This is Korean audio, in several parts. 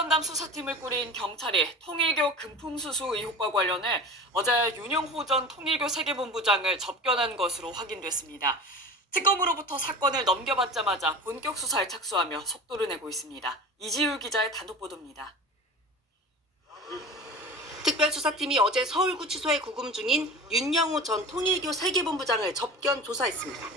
특별전담 수사팀을 꾸린 경찰이 통일교 금품수수 의혹과 관련해 어제 윤영호 전 통일교 세계본부장을 접견한 것으로 확인됐습니다. 특검으로부터 사건을 넘겨받자마자 본격 수사에 착수하며 속도를 내고 있습니다. 이지율 기자의 단독 보도입니다. 특별수사팀이 어제 서울구치소에 구금 중인 윤영호 전 통일교 세계본부장을 접견 조사했습니다.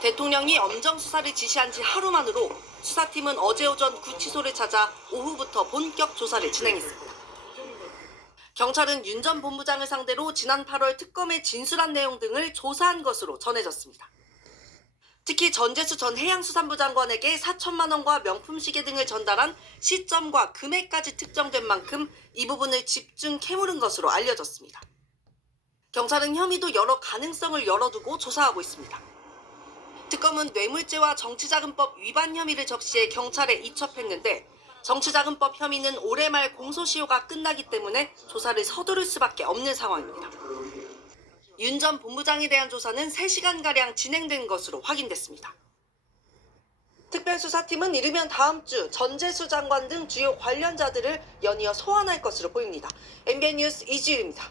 대통령이 엄정 수사를 지시한 지 하루 만으로 수사팀은 어제 오전 구치소를 찾아 오후부터 본격 조사를 진행했습니다. 경찰은 윤 전 본부장을 상대로 지난 8월 특검에 진술한 내용 등을 조사한 것으로 전해졌습니다. 특히 전재수 전 해양수산부 장관에게 4천만 원과 명품 시계 등을 전달한 시점과 금액까지 특정된 만큼 이 부분을 집중 캐물은 것으로 알려졌습니다. 경찰은 혐의도 여러 가능성을 열어두고 조사하고 있습니다. 특검은 뇌물죄와 정치자금법 위반 혐의를 적시해 경찰에 이첩했는데 정치자금법 혐의는 올해 말 공소시효가 끝나기 때문에 조사를 서두를 수밖에 없는 상황입니다. 윤 전 본부장에 대한 조사는 3시간가량 진행된 것으로 확인됐습니다. 특별수사팀은 이르면 다음 주 전재수 장관 등 주요 관련자들을 연이어 소환할 것으로 보입니다. MBN 뉴스 이지율입니다.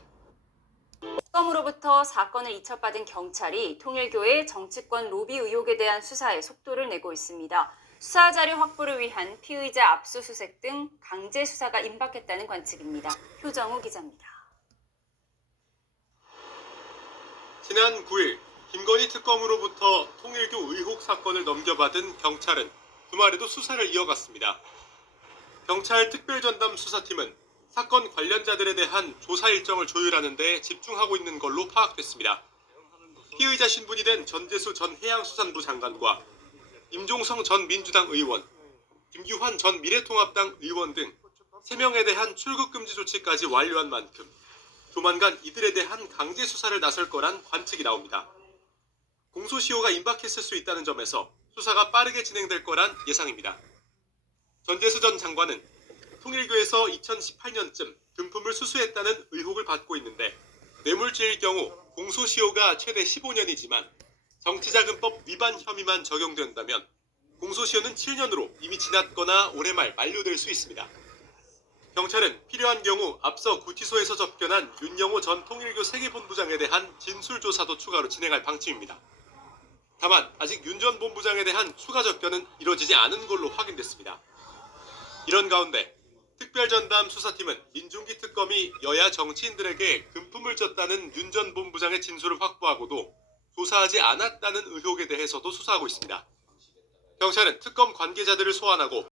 특검으로부터 사건을 이첩받은 경찰이 통일교의 정치권 로비 의혹에 대한 수사에 속도를 내고 있습니다. 수사 자료 확보를 위한 피의자 압수수색 등 강제 수사가 임박했다는 관측입니다. 효정우 기자입니다. 지난 9일 김건희 특검으로부터 통일교 의혹 사건을 넘겨받은 경찰은 주말에도 수사를 이어갔습니다. 경찰 특별전담 수사팀은 사건 관련자들에 대한 조사 일정을 조율하는 데 집중하고 있는 걸로 파악됐습니다. 피의자 신분이 된 전재수 전 해양수산부 장관과 임종성 전 민주당 의원, 김규환 전 미래통합당 의원 등 3명에 대한 출국 금지 조치까지 완료한 만큼 조만간 이들에 대한 강제 수사를 나설 거란 관측이 나옵니다. 공소시효가 임박했을 수 있다는 점에서 수사가 빠르게 진행될 거란 예상입니다. 전재수 전 장관은 통일교에서 2018년쯤 금품을 수수했다는 의혹을 받고 있는데 뇌물죄일 경우 공소시효가 최대 15년이지만 정치자금법 위반 혐의만 적용된다면 공소시효는 7년으로 이미 지났거나 올해 말 만료될 수 있습니다. 경찰은 필요한 경우 앞서 구치소에서 접견한 윤영호 전 통일교 세계본부장에 대한 진술조사도 추가로 진행할 방침입니다. 다만 아직 윤 전 본부장에 대한 추가 접견은 이뤄지지 않은 걸로 확인됐습니다. 이런 가운데 특별전담 수사팀은 민중기 특검이 여야 정치인들에게 금품을 줬다는 윤 전 본부장의 진술을 확보하고도 조사하지 않았다는 의혹에 대해서도 수사하고 있습니다. 경찰은 특검 관계자들을 소환하고